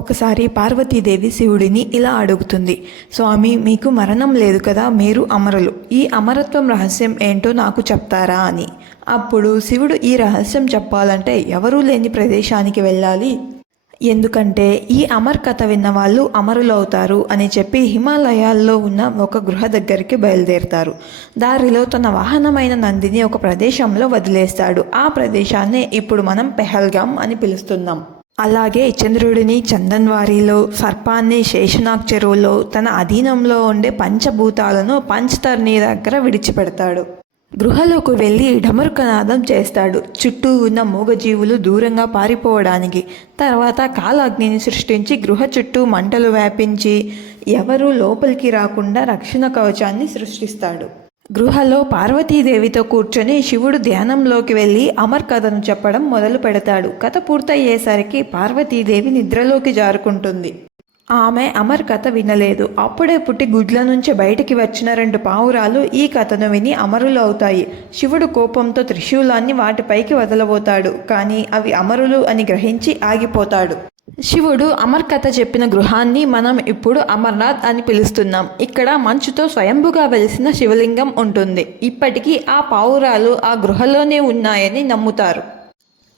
ఒకసారి పార్వతీదేవి శివుడిని ఇలా అడుగుతుంది, స్వామి, మీకు మరణం లేదు కదా, మీరు అమరులు. ఈ అమరత్వం రహస్యం ఏంటో నాకు చెప్తారా అని. అప్పుడు శివుడు, ఈ రహస్యం చెప్పాలంటే ఎవరూ లేని ప్రదేశానికి వెళ్ళాలి, ఎందుకంటే ఈ అమర్ కథ విన్న వాళ్ళు అమరులవుతారు అని చెప్పి హిమాలయాల్లో ఉన్న ఒక గృహ దగ్గరికి బయలుదేరుతారు. దారిలో తన వాహనమైన నందిని ఒక ప్రదేశంలో వదిలేస్తాడు. ఆ ప్రదేశాన్ని ఇప్పుడు మనం పెహల్గాం అని పిలుస్తున్నాం. అలాగే చంద్రుడిని చందన్వారిలో, సర్పాన్ని శేషనాగ్ చెరువులో, తన అధీనంలో ఉండే పంచభూతాలను పంచతర్ని దగ్గర విడిచిపెడతాడు. గృహలోకి వెళ్ళి ఢమరుకనాదం చేస్తాడు, చుట్టూ ఉన్న మూగజీవులు దూరంగా పారిపోవడానికి. తర్వాత కాలాగ్నిని సృష్టించి గృహ చుట్టూ మంటలు వ్యాపించి ఎవరూ లోపలికి రాకుండా రక్షణ కవచాన్ని సృష్టిస్తాడు. గృహలో పార్వతీదేవితో కూర్చొని శివుడు ధ్యానంలోకి వెళ్ళి అమర్ కథను చెప్పడం మొదలు పెడతాడు. కథ పూర్తయ్యేసరికి పార్వతీదేవి నిద్రలోకి జారుకుంటుంది. ఆమె అమర్ కథ వినలేదు. అప్పుడే పుట్టి గుడ్ల నుంచి బయటికి వచ్చిన 2 పావురాలు ఈ కథను విని అమరులు అవుతాయి. శివుడు కోపంతో త్రిశూలాన్ని వాటిపైకి వదలబోతాడు, కానీ అవి అమరులు అని గ్రహించి ఆగిపోతాడు. శివుడు అమర్ కథ చెప్పిన గృహాన్ని మనం ఇప్పుడు అమర్నాథ్ అని పిలుస్తున్నాం. ఇక్కడ మంచుతో స్వయంభుగా వెలిసిన శివలింగం ఉంటుంది. ఇప్పటికీ ఆ పావురాలు ఆ గృహలోనే ఉన్నాయని నమ్ముతారు.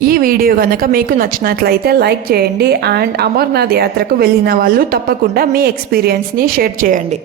ఈ వీడియో కనుక మీకు నచ్చినట్లయితే లైక్ చేయండి. అండ్ అమర్నాథ్ యాత్రకు వెళ్ళిన వాళ్ళు తప్పకుండా మీ ఎక్స్పీరియన్స్ని షేర్ చేయండి.